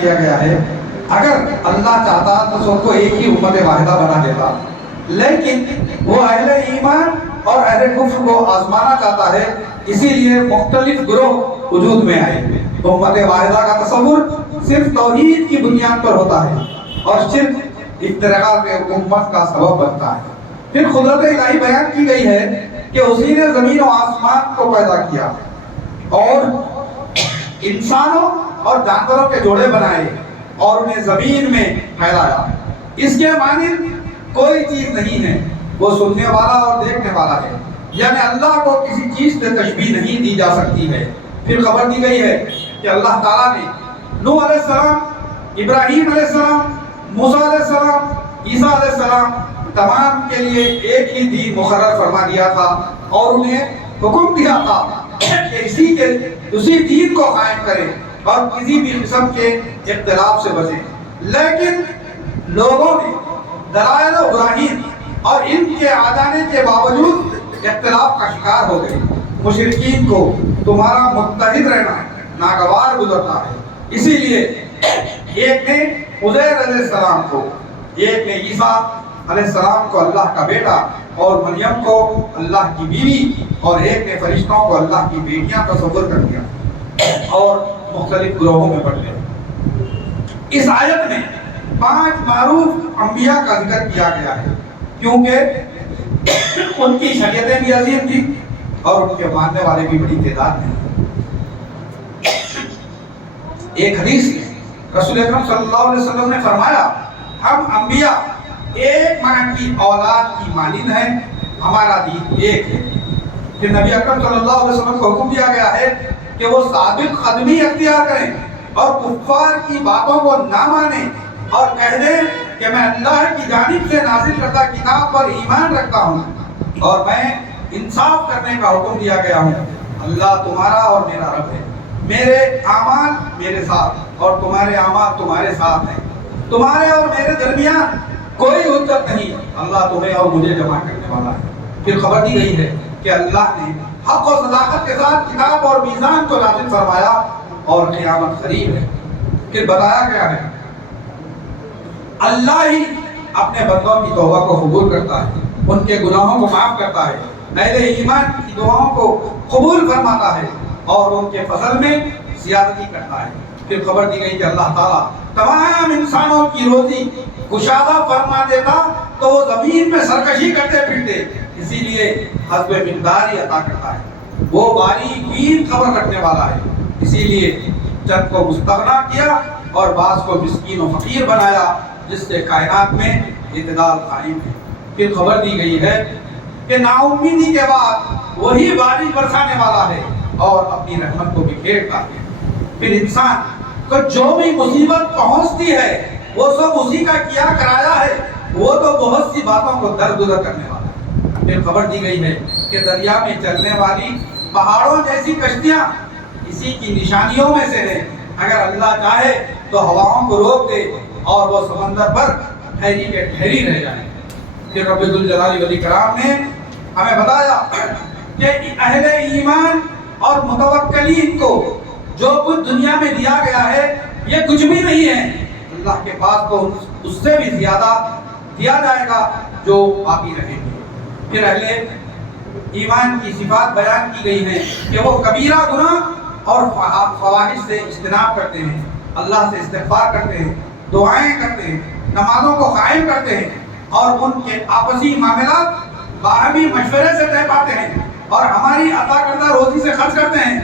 کیا گیا ہے اگر اللہ چاہتا تو سب کو ایک ہی امت واحدہ بنا دیتا، لیکن وہ اہل ایمان اور اہل کفر کو آزمانا چاہتا ہے، اسی لیے مختلف گروہ وجود میں آئے۔ امت واحدہ کا تصور صرف توحید کی بنیاد پر ہوتا ہے اور شرک افتراق امت کا سبب بنتا ہے۔ پھر قدرت الہی بیان کی گئی ہے کہ اسی نے زمین و آسمان کو پیدا کیا اور انسانوں اور جانوروں کے جوڑے بنائے اور انہیں زمین میں پھیلایا۔ اس کے معنی کوئی چیز نہیں ہے، وہ سننے والا اور دیکھنے والا ہے، یعنی اللہ کو کسی چیز سے تشبیہ نہیں دی جا سکتی ہے۔ پھر خبر دی گئی ہے کہ اللہ تعالیٰ نے نوح علیہ السلام، ابراہیم علیہ السلام، موسیٰ علیہ السلام، عیسیٰ علیہ السلام تمام کے لیے ایک ہی دین مقرر فرما دیا تھا اور انہیں حکم دیا تھا کہ اسی دین کو قائم کریں اور کسی بھی قسم کے اختلاف سے بچیں۔ لیکن لوگوں نے دلائل و براہین اور ان کے آ جانے کے باوجود اختلاف کا شکار ہو گئے۔ مشرکین کو تمہارا متحد رہنا ناگوار گزرتا ہے، اسی لیے ایک نے عزیر علیہ السلام کو، ایک نے عیسیٰ علیہ السلام کو اللہ کا بیٹا اور مریم کو اللہ کی بیوی اور ایک نے فرشتوں کو اللہ کی بیٹیاں تصور کر دیا اور مختلف گروہوں میں بٹ گئے۔ اس آیت میں 5 معروف انبیاء کا ذکر کیا گیا ہے کیونکہ ان کی شریعتیں بھی عظیم تھی اور ان کے ماننے والے بھی بڑی تعداد میں۔ ایک حدیث میں رسول اکرم صلی اللہ علیہ وسلم نے فرمایا، ہم انبیاء ایک ماں کی اولاد کی مانند ہیں، ہمارا دین ایک ہے۔ پھر نبی اکرم صلی اللہ علیہ وسلم کو حکم دیا گیا ہے کہ وہ ثابت قدمی اختیار کریں اور کفار کی باتوں کو نہ مانیں اور کہہ دیں کہ میں اللہ کی جانب سے نازل کردہ کتاب پر ایمان رکھتا ہوں اور میں انصاف کرنے کا حکم دیا گیا ہوں۔ اللہ تمہارا اور میرا رب ہے، میرے اعمال میرے ساتھ اور تمہارے اعمال تمہارے ساتھ ہیں، تمہارے اور میرے درمیان کوئی حجت نہیں، اللہ تمہیں اور مجھے جمع کرنے والا ہے۔ پھر خبر دی گئی ہے کہ اللہ نے حق و صداقت کے ساتھ کتاب اور میزان کو نازل فرمایا اور قیامت قریب ہے۔ پھر بتایا گیا ہے اللہ ہی اپنے بندوں کی توبہ کو قبول کرتا ہے، ان کے گناہوں کو معاف کرتا ہے، اہل ایمان کی دعاؤں کو قبول فرماتا ہے اور ان کے فضل میں زیادتی کرتا ہے۔ پھر خبر دی گئی کہ اللہ تعالیٰ تمام انسانوں کی روزی کشادہ فرما دیتا تو وہ زمین میں سرکشی کرتے پھرتے، اسی لیے حسب مقدار ہی عطا کرتا ہے، وہ باری بین خبر رکھنے والا ہے، اسی لیے چند کو مستغنا کیا اور بعض کو مسکین و فقیر بنایا، جس سے کائنات میں اعتدال قائم ہے۔ پھر خبر دی گئی ہے کہ نا امیدی کے بعد وہی بارش برسانے والا ہے اور اپنی رحمت کو بکھیرتا ہے۔ پھر انسان کو جو بھی مصیبت پہنچتی ہے وہ سب اسی کا کیا کرایا ہے، وہ تو بہت سی باتوں کو درگزر کرنے والا ہے۔ پھر خبر دی گئی ہے کہ دریا میں چلنے والی پہاڑوں جیسی کشتیاں اسی کی نشانیوں میں سے ہیں، اگر اللہ چاہے تو ہواؤں کو روک دے اور وہ سمندر پر ٹھہری کے ٹھہری رہ جائیں۔ پھر رب ذوالجلال والاکرام نے ہمیں بتایا کہ اہل ایمان اور متوکلین کو جو کچھ دنیا میں دیا گیا ہے یہ کچھ بھی نہیں ہے، اللہ کے پاس تو اس سے بھی زیادہ دیا جائے گا جو باقی رہیں گے۔ پھر اہل ایمان کی صفات بیان کی گئی ہیں کہ وہ کبیرہ گناہ اور فواحش سے اجتناب کرتے ہیں، اللہ سے استغفار کرتے ہیں، دعائیں کرتے ہیں، نمازوں کو قائم کرتے ہیں اور ان کے آپسی معاملات باہمی مشورے سے طے پاتے ہیں اور ہماری عطا کردہ روزی سے خرچ کرتے ہیں۔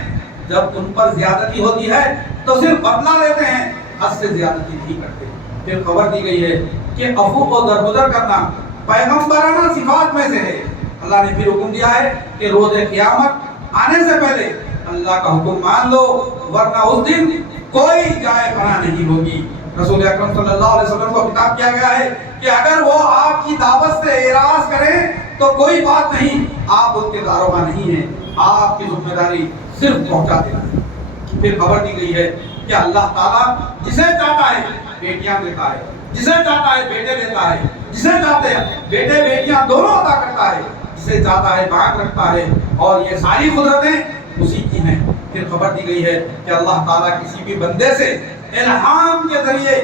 جب ان پر زیادتی ہوتی ہے تو صرف بدلہ لیتے ہیں، حد سے زیادتی نہیں کرتے۔ پھر خبر دی گئی ہے کہ عفو کو درگزر کرنا پیغمبرانہ صفات میں سے ہے۔ اللہ نے پھر حکم دیا ہے کہ روز قیامت آنے سے پہلے اللہ کا حکم مان لو ورنہ اس دن کوئی جائے پناہ نہیں ہوگی۔ رسول اکرم صلی اللہ علیہ وسلم کو خطاب کیا گیا ہے کہ اگر وہ آپ کی دعوت سے اعراض کریں تو کوئی بات نہیں، آپ ان کے داروغہ نہیں ہیں، آپ کی ذمہ داری صرف پہنچا دینا ہے۔ پھر خبر دی گئی ہے کہ اللہ تعالیٰ جسے چاہتا ہے بیٹیاں دیتا ہے، جسے چاہتا ہے بیٹے دیتا ہے، جسے چاہتے ہیں بیٹے بیٹیاں دونوں عطا کرتا ہے، جسے چاہتا ہے باغ رکھتا ہے اور یہ ساری قدرتیں اسی کی ہیں۔ پھر خبر دی گئی ہے کہ اللہ تعالیٰ کسی بھی بندے سے الہام کے ذریعے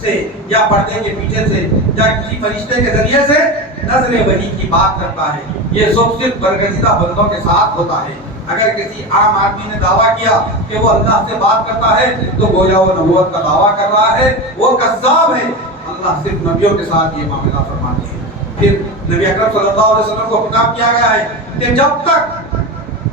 سے یا پردے کے پیچھے سے یا کسی فرشتے کے ذریعے سے نظر وحی کی بات کرتا ہے۔ یہ سب صرف برگزیدہ بندوں کے ساتھ ہوتا ہے۔ اگر کسی عام آدمی نے دعویٰ کیا کہ وہ اللہ سے بات کرتا ہے تو گویا وہ نبوت کا دعویٰ کر رہا ہے، وہ کذاب ہے۔ اللہ صرف نبیوں کے ساتھ یہ معاملہ فرماتے ہیں۔ پھر نبی اکرم صلی اللہ علیہ وسلم کو خطاب کیا گیا ہے کہ جب تک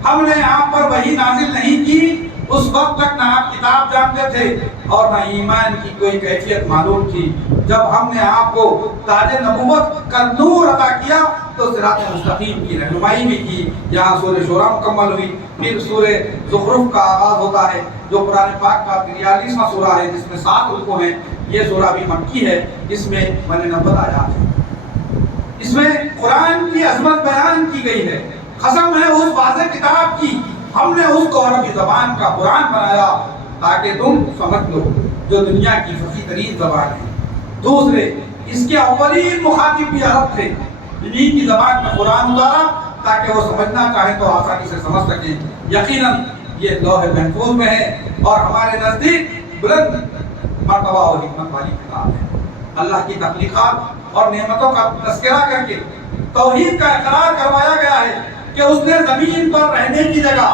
ہم نے آپ پر وحی نازل نہیں کی اس وقت تک نہ آپ کتاب جانتے تھے اور نہ ایمان کی کوئی کیفیت معلوم تھی۔ جب ہم نے آپ کو تاج نبوت کا نور عطا کیا تو صراط مستقیم کی رہنمائی بھی کی۔ یہاں سورہ شورى مکمل ہوئی، پھر سورہ زخرف کا آغاز ہوتا ہے جو قرآن پاک کا 43واں سورہ ہے جس میں 7 رکوع ہیں۔ یہ سورہ بھی مکی ہے، اس میں 90 آیات ہیں۔ اس میں قرآن کی عظمت بیان کی گئی ہے۔ قسم ہے اس واضح کتاب کی، ہم نے اس کو عربی زبان کا قرآن بنایا تاکہ تم سمجھ لو، جو دنیا کی فصیح ترین زبان ہے۔ دوسرے، اس کے اولین مخاطب بھی عرب تھے، انہی کی زبان میں قرآن اتارا تاکہ وہ سمجھنا چاہیں تو آسانی سے سمجھ سکیں۔ یقیناً یہ لوح محفوظ میں ہے اور ہمارے نزدیک بلند مرتبہ اور حکمت والی کتاب ہے۔ اللہ کی تخلیقات اور نعمتوں کا تذکرہ کر کے توحید کا اقرار کروایا گیا ہے کہ اس نے زمین پر رہنے کی جگہ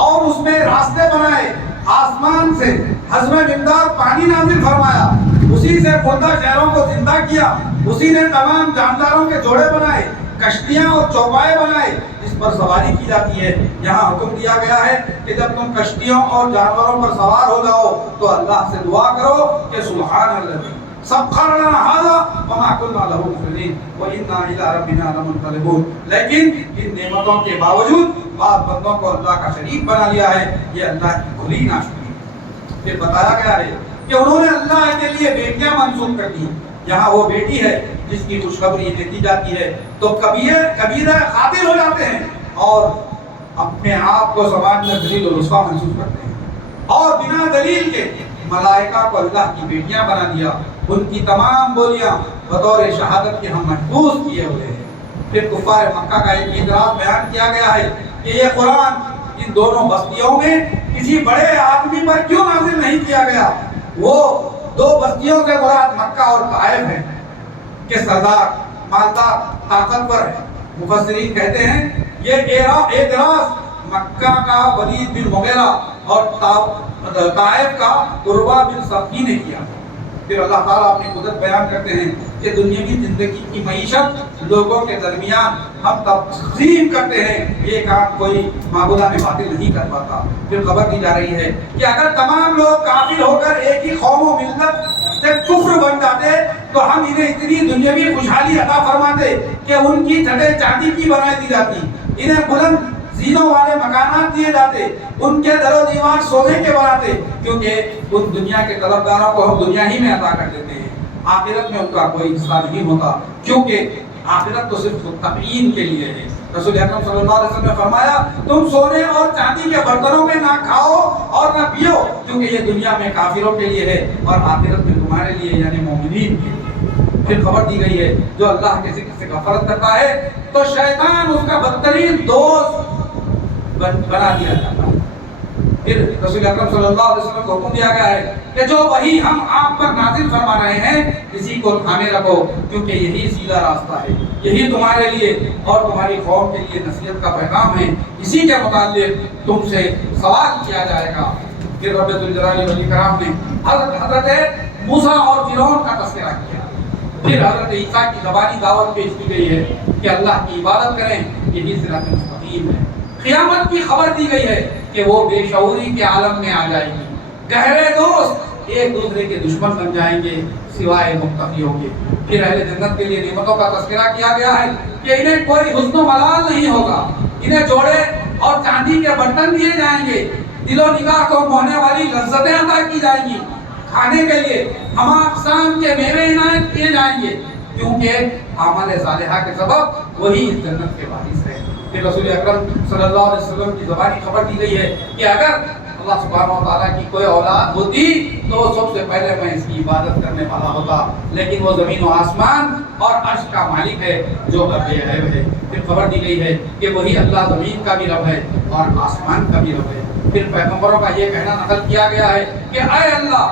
اور اس میں راستے بنائے، آسمان سے حزم مقدار پانی نازل فرمایا، اسی سے مردہ شہروں کو زندہ کیا، اسی نے تمام جانداروں کے جوڑے بنائے، کشتیاں اور چوپائے بنائے جس پر سواری کی جاتی ہے۔ یہاں حکم دیا گیا ہے کہ جب تم کشتیوں اور جانوروں پر سوار ہو جاؤ تو اللہ سے دعا کرو کہ سبحان اللہ سبحان لنا ھذا وما كنا له مقرنين وانا الى ربنا لمنقلبون۔ لیکن ان نعمتوں کے باوجود بعض بندوں کو اللہ کا شریک بنا لیا ہے، یہ اللہ کی کھلی ناشکری ہے۔ پھر بتایا گیا ہے کہ انہوں نے اللہ کے لیے بیٹیاں منسوب کر دی۔ یہاں وہ بیٹی ہے جس کی خوشخبری دی جاتی ہے تو کبیرہ قاتل ہو جاتے ہیں اور اپنے آپ کو سماج میں ذلیل و رسوا محسوس کرتے ہیں، اور بنا دلیل کے ملائکہ کو اللہ کی بیٹیاں بنا دیا۔ ان کی تمام بولیاں بطور شہادت کے ہم محفوظ کیے ہوئے ہیں۔ پھر کفار مکہ کا ایک اعتراض بیان کیا گیا ہے کہ یہ قرآن ان دونوں بستیوں میں کسی بڑے آدمی پر کیوں نازل نہیں کیا گیا؟ وہ دو بستیوں سے مراد مکہ اور طائف ہیں کہ سردار، مالدار، طاقتور ہے۔ مفسرین کہتے ہیں یہ اعتراض مکہ کا ولید بن مغیرہ اور طائف کا عروہ بن صفی نے کیا۔ پھر اللہ تعالیٰ اپنی قدرت بیان کرتے ہیں کہ دنیاوی زندگی کی معیشت لوگوں کے درمیان ہم تقسیم کرتے ہیں، یہ کام کوئی معبودان باطل نہیں کر پاتا۔ پھر خبر دی جا رہی ہے کہ اگر تمام لوگ کافر ہو کر ایک ہی قوم و ملت سے کفر بن جاتے تو ہم انہیں اتنی دنیاوی خوشحالی عطا فرماتے کہ ان کی چھتیں چاندی کی بنا دی جاتی، انہیں بلند زینوں والے مکانات دیے جاتے، ان کے در و دیوار سونے کے بناتے، کیونکہ ان دنیا کے طلبگاروں کو ہم دنیا ہی میں عطا کر دیتے ہیں، آخرت میں ان کا کوئی حصہ نہیں ہوتا، کیونکہ آخرت تو صرف متقین کے لیے ہے۔ رسول اکرم صلی اللہ علیہ وسلم نے فرمایا تم سونے اور چاندی کے برتنوں میں نہ کھاؤ اور نہ پیو، کیونکہ یہ دنیا میں کافروں کے لیے ہے اور آخرت میں تمہارے لیے یعنی مومنین کے لیے۔ پھر خبر دی گئی ہے جو اللہ کے ذکر سے غفلت کرتا ہے تو شیطان اس کا بدترین دوست بنا دیا جاتا ہے۔ پھر رسول اکرم صلی اللہ علیہ وسلم کو حکم دیا گیا ہے کہ جو وہی ہم آپ پر نازل فرما رہے ہیں اسی کو تھامے رکھو، کیونکہ یہی سیدھا راستہ ہے، یہی تمہارے لیے اور تمہاری قوم کے لیے نصیحت کا پیغام ہے، اسی کے متعلق تم سے سوال کیا جائے گا۔ پھر رب ذوالجلال والاکرام نے حضرت موسیٰ اور فرعون کا تذکرہ کیا۔ پھر حضرت عیسیٰ کی زبانی دعوت پیش کی گئی ہے کہ اللہ کی عبادت کریں، یہی صراط مستقیم ہے۔ قیامت کی خبر دی گئی ہے کہ وہ بے شعوری کے عالم میں آ جائے گی، گہرے دوست ایک دوسرے کے دشمن بن جائیں گے سوائے مقتدیوں کے۔ پھر اہل جنت کے لیے نعمتوں کا تذکرہ کیا گیا ہے کہ انہیں کوئی حسن و ملال نہیں ہوگا، انہیں جوڑے اور چاندی کے برتن دیے جائیں گے، دل و نگاہ کو موہنے والی لذتیں عطا کی جائیں گی، کھانے کے لیے ہم اقسام کے میوے عنایت کیے جائیں گے، کیونکہ اعمال صالحہ کے سبب وہی اس جنت کے وارث ہیں۔ پھر رسول اکرم صلی اللہ علیہ وسلم کی زبانی خبر دی گئی ہے کہ اگر اللہ سبحانہ و تعالیٰ کی کوئی اولاد ہوتی تو وہ سب سے پہلے میں اس کی عبادت کرنے والا ہوتا، لیکن وہ زمین و آسمان اور عرش کا مالک ہے جو رب غیب ہے۔ پھر خبر دی گئی ہے کہ وہی اللہ زمین کا بھی رب ہے اور آسمان کا بھی رب ہے۔ پھر پیغمبروں کا یہ کہنا نقل کیا گیا ہے کہ اے اللہ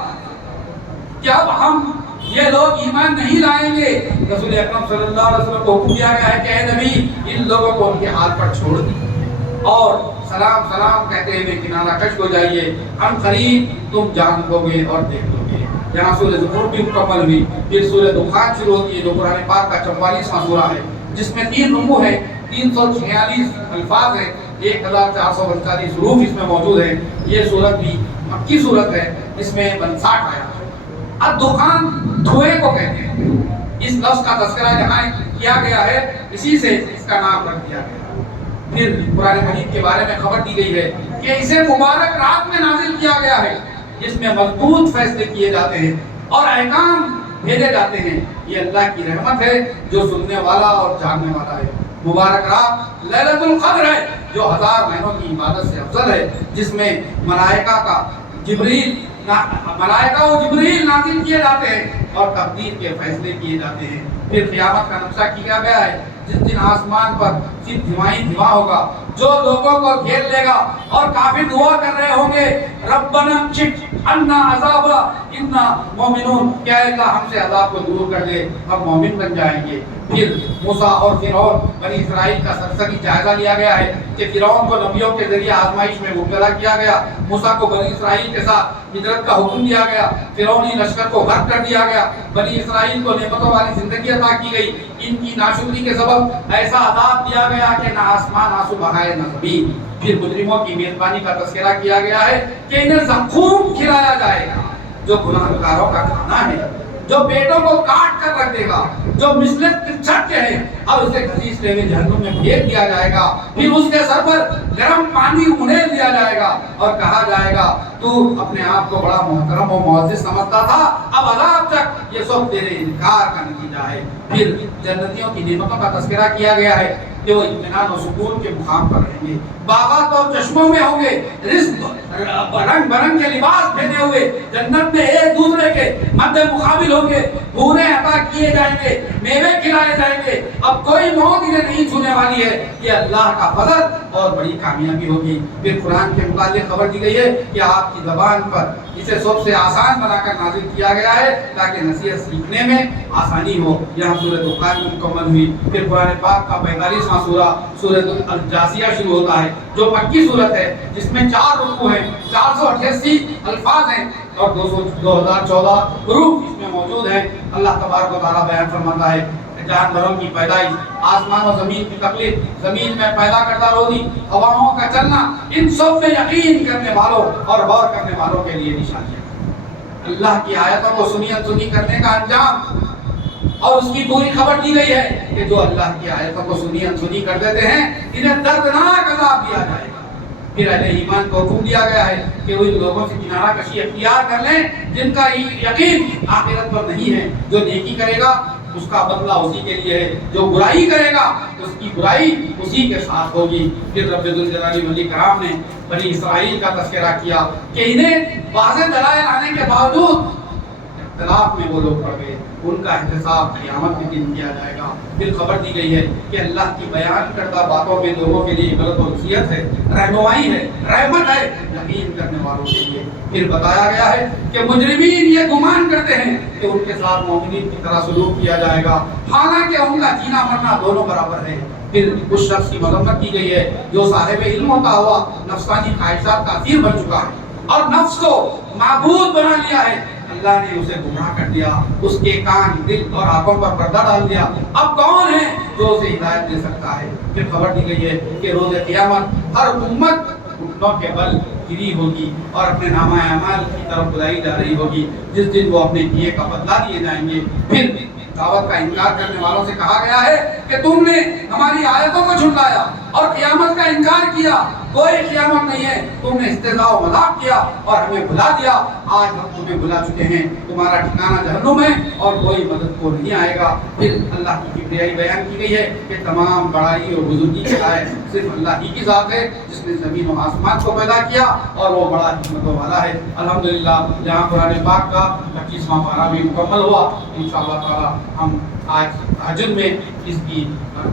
کیا ہم یہ لوگ ایمان نہیں لائیں گے؟ رسول اکرم صلی اللہ علیہ وسلم کو حکم دیا گیا ہے کہ اے نبی ان لوگوں کو ان کے حال پر چھوڑ دیں اور سلام سلام کہتے ہوئے کنارہ کش ہو جائیے، ہم قریب تم جان لو گے اور دیکھ لو گے۔ یہاں سورہ زخرف بھی مکمل ہوئی، پھر سورہ دخان شروع ہوتی ہے جو قرآن پاک کا 44واں سورہ ہے، جس میں 3 رکوع ہے، 346 الفاظ ہیں، 1449 حروف اس میں موجود ہیں۔ یہ سورت بھی مکی سورت ہے، اس میں 59 آیات ہیں۔ اب دخان دھوئے کو کہتے ہیں، اس لفظ کا تذکرہ یہاں کیا گیا ہے، اسی سے اس کا نام رکھ دیا گیا۔ پھر قرآن مجید کے بارے میں خبر دی گئی ہے کہ اسے مبارک رات میں نازل کیا گیا ہے، جس میں مضبوط فیصلے کیے جاتے ہیں اور احکام بھیجے جاتے ہیں۔ یہ اللہ کی رحمت ہے جو سننے والا اور جاننے والا ہے۔ مبارک رات لیلۃ القدر ہے جو 1000 مہینوں کی عبادت سے افضل ہے، جس میں ملائکہ و جبریل نازل کیے جاتے ہیں اور تقدیر کے فیصلے کیے جاتے ہیں۔ پھر قیامت کا نقشہ کیا گیا ہے، جس دن آسمان پر صرف دھوائی دھواں ہوگا جو لوگوں کو گھیر لے گا اور کافر دعا کر رہے ہوں گے ربنا اکشف عنا عذاب انا مومنون، کیا اللہ ہم سے عذاب کو دور کر دے، ہم مومن بن جائیں گے۔ پھر موسیٰ اور فرعون بنی اسرائیل کا سرسری جائزہ لیا گیا ہے کہ فرعون کو نبیوں کے ذریعے آزمائش میں مبتلا کیا گیا، موسیٰ کو بنی اسرائیل کے ساتھ ہجرت کا حکم دیا گیا، فرعونی لشکر کو غرق کر دیا گیا، بنی اسرائیل کو نعمتوں والی زندگی عطا کی گئی، ان کی ناشکری کے سبب ایسا عذاب دیا گیا کہ نہ آسمان آنسو بہائے نہ زمین۔ پھر مجرموں کی میزبانی کا تذکرہ کیا گیا ہے کہ انہیں زقوم کھلایا جائے گا جو گناہگاروں کا کھانا ہے، جو پیٹوں کو کاٹ کر رکھ دے گا، جو مثلث چھٹے ہیں اور اسے گھسیٹ لے کے جہنم میں پھینک دیا جائے گا۔ پھر اس کے سر پر گرم پانی انھیل دیا جائے گا اور کہا جائے گا تو اپنے آپ کو بڑا محترم و معزز سمجھتا تھا، اب عذاب تک یہ سب تیرے انکار کا نتیجہ ہے۔ پھر جنتیوں کی نعمتوں کا تذکرہ کیا گیا ہے کہ وہ اطمینان و سکون کے مقام پر رہیں گے، باغات اور چشموں میں ہوں گے، رزق رنگ برنگ کے لباس پہنے ہوئے جنت میں ایک دوسرے کے مد مقابل ہوں گے، حوریں عطا کیے جائیں گے، میوے کھلائے جائیں گے، اب کوئی موت انہیں نہیں چھونے والی ہے۔ یہ اللہ کا فضل اور بڑی کامیابی ہوگی۔ پھر قرآن کے متعلق خبر دی گئی ہے کہ آپ کی زبان پر اسے سب سے آسان بنا کر نازل کیا گیا ہے تاکہ نصیحت سیکھنے میں آسانی ہو۔ یہاں سورۃ دخان مکمل ہوئی۔ پھر قرآن پاک کا 45واں سورہ سورۃ الجاثیہ شروع ہوتا ہے جو مکی سورت ہے، جس میں 4 رکوع ہیں، 488 الفاظ ہیں اور 2014 حروف اس میں موجود ہیں۔ اللہ تبارک و تعالیٰ بیان فرماتا ہے جانوروں کی پیدائش، آسمان و زمین کی تخلیق، زمین میں پیدا کردہ روزی، ہواؤں کا چلنا، ان سب میں یقین کرنے والوں اور غور کرنے والوں کے لیے نشانیاں۔ اللہ کی آیتوں کو سنی انسنی کرنے کا انجام اور اس کی پوری خبر دی گئی ہے کہ جو اللہ کی آیتوں کو سنی انسنی کر دیتے ہیں انہیں دردناک عذاب دیا جائے گا۔ پھر اہل ایمان کو حکم دیا گیا ہے کہ وہ ان لوگوں سے کنارہ کشی اختیار کر لیں جن کا یقین آخرت پر نہیں ہے۔ جو نیکی کرے گا اس کا بدلہ اسی کے لیے ہے، جو برائی کرے گا اس کی برائی اسی کے ساتھ ہوگی۔ پھر رب ذوالجلال والاکرام نے بنی اسرائیل کا تذکرہ کیا کہ انہیں واضح دلائل آنے کے باوجود اختلاف میں وہ لوگ پڑ گئے، ان کا احتساب قیامت کے دن کیا جائے گا۔ پھر خبر دی گئی ہے کہ اللہ کی بیان کردہ باتوں میں لوگوں کے لیے غلط و نصیحت ہے، رہنمائی ہے، رحمت ہے یقین کرنے والوں کے لیے۔ پھر بتایا گیا ہے کہ مجرمین یہ گمان کرتے ہیں کہ ان کے ساتھ مومنین کی طرح سلوک کیا جائے گا، حالانکہ ان کا جینا مرنا دونوں برابر ہے۔ پھر اس شخص کی مذمت کی گئی ہے جو صاحب علم ہوتا ہوا نفسانی خواہشات کا اسیر بن چکا ہے اور نفس کو معبود بنا لیا ہے۔ اللہ نے اسے گمراہ کر دیا، اس کے کان، دل اور آنکھوں پر پردہ ڈال دیا۔ اب کون ہے جو اسے ہدایت دے سکتا ہے؟ پھر خبر دی گئی ہے کہ روز قیامت ہر امت گھٹنوں کے بل گری ہوگی اور اپنے نامہ اعمال کی طرف بلائی جا رہی ہوگی، جس دن وہ اپنے کیے کا بدلہ دیے جائیں گے۔ پھر دعوت کا انکار کرنے والوں سے کہا گیا ہے کہ تم نے ہماری آیتوں کو جھٹلایا اور قیامت کا انکار کیا، کوئی قیامت نہیں ہے، تم نے استہزاء و مذاق کیا اور ہمیں بھلا دیا، آج ہم تمہیں بھلا چکے ہیں، تمہارا ٹھکانہ جہنم ہے اور کوئی مدد کو نہیں آئے گا۔ پھر اللہ کی کبریائی بیان کی گئی ہے کہ تمام بڑائی اور بزرگی کے لائق صرف اللہ ہی کی ذات ہے جس نے زمین و آسمان کو پیدا کیا اور وہ بڑا حکمتوں والا ہے۔ الحمدللہ جہاں قرآن پاک کا 25واں پارہ بھی مکمل ہوا، انشاءاللہ تعالی ہم آج تہجد میں اس کی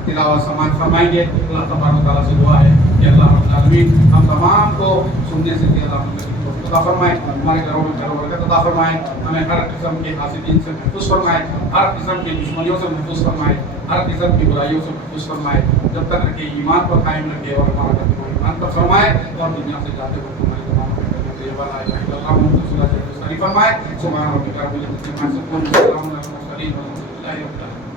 تلاوت سماعت فرمائیں گے۔ اللہ تبارک و تعالیٰ سے دعا ہے کہ اللہ رب العالمین ہم تمام کو سننے سے کہ اللہ رب العالمین عطا فرمائے، ہمارے گھروں میں خیر و برکت عطا فرمائے، ہمیں ہر قسم کے حاسدین سے محفوظ فرمائے، ہر قسم کی دشمنیوں سے محفوظ فرمائے، ہر قسم کی برائیوں سے محفوظ فرمائے، جب تک رکھے ایمان پر قائم رکھے اور ہمارا ایمان پر فرمائے اور دنیا سے جاتے وقت ہمارے تمام لا الہ الا اللہ محمد رسول اللہ صلی اللہ علیہ وسلم فرمائے سبحان ربک رب العزت عما یصفون وسلام علی المرسلین والحمد للہ رب العالمین.